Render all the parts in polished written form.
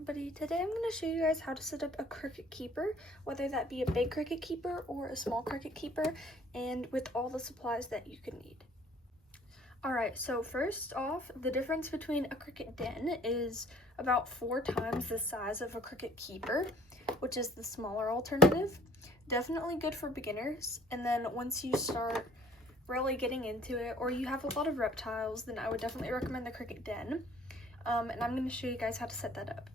everybody, today I'm going to show you guys how to set up a cricket keeper, whether that be a big cricket keeper or a small cricket keeper, and with all the supplies that you could need. Alright, so first off, the difference between a cricket den is about 4 times the size of a cricket keeper, which is the smaller alternative. Definitely good for beginners, and then once you start really getting into it, or you have a lot of reptiles, then I would definitely recommend the cricket den. And I'm going to show you guys how to set that up.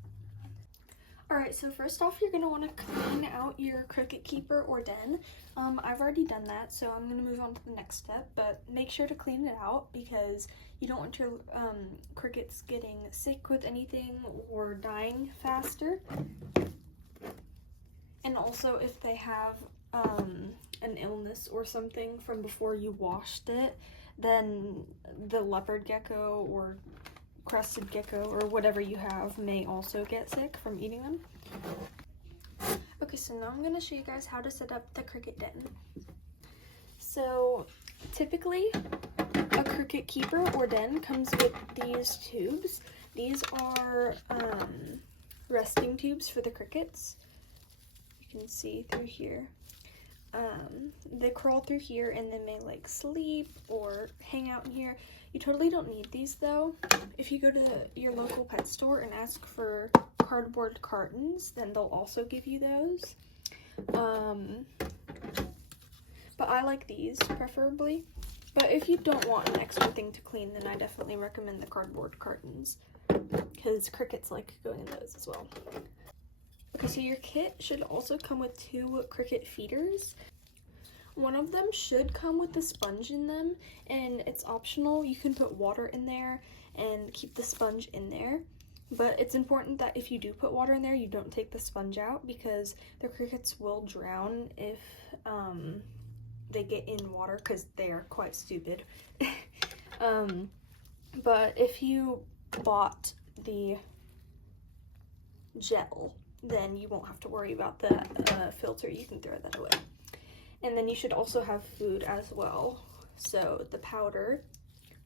Alright, so first off, you're going to want to clean out your cricket keeper or den. I've already done that, so I'm going to move on to the next step, but make sure to clean it out because you don't want your crickets getting sick with anything or dying faster. And also if they have an illness or something from before you washed it, then the leopard gecko or crested gecko or whatever you have may also get sick from eating them. Okay, so now I'm going to show you guys how to set up the cricket den. So typically a cricket keeper or den comes with these tubes. These are resting tubes for the crickets. You can see through here. They crawl through here and then they like sleep or hang out in here. You totally don't need these though. If you go to your local pet store and ask for cardboard cartons, then they'll also give you those. But I like these preferably. But if you don't want an extra thing to clean, then I definitely recommend the cardboard cartons because crickets like going in those as well. Okay, so your kit should also come with 2 cricket feeders. One of them should come with a sponge in them, and it's optional. You can put water in there and keep the sponge in there. But it's important that if you do put water in there, you don't take the sponge out because the crickets will drown if they get in water because they are quite stupid. But if you bought the gel, then you won't have to worry about the filter. You can throw that away. And then you should also have food as well. So the powder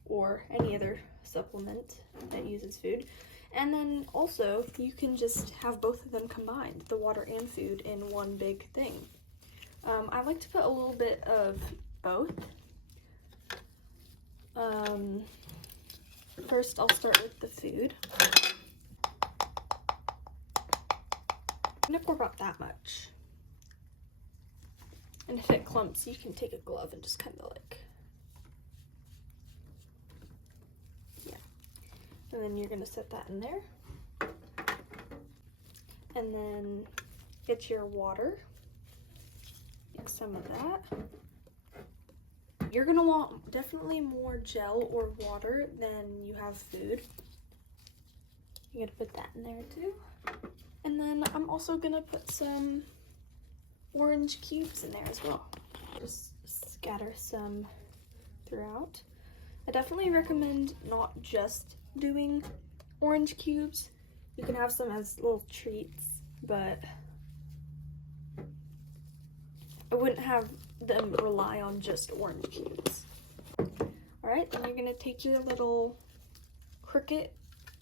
or any other supplement that uses food. And then also you can just have both of them combined, the water and food, in one big thing. I like to put a little bit of both. First I'll start with the food. I'm gonna pour about that much. And if it clumps, you can take a glove and just kind of like, yeah. And then you're gonna set that in there. And then get your water, get some of that. You're gonna want definitely more gel or water than you have food. You're gonna put that in there too. And then I'm also gonna put some orange cubes in there as well. Just scatter some throughout. I definitely recommend not just doing orange cubes. You can have some as little treats, but I wouldn't have them rely on just orange cubes. Alright, then you're gonna take your little cricket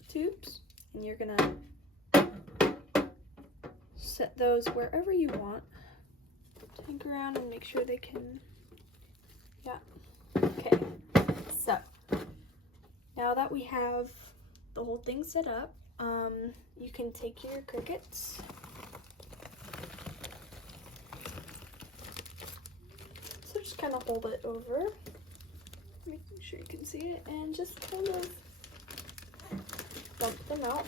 tubes and you're gonna set those wherever you want. Take around and make sure they can, yeah. Okay, so now that we have the whole thing set up, you can take your crickets, so just kind of hold it over, making sure you can see it, and just kind of dump them out.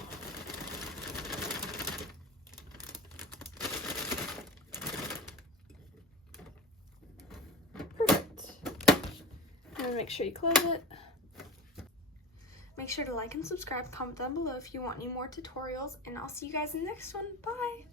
Make sure you close it. Make sure to like and subscribe, comment down below if you want any more tutorials, and I'll see you guys in the next one. Bye!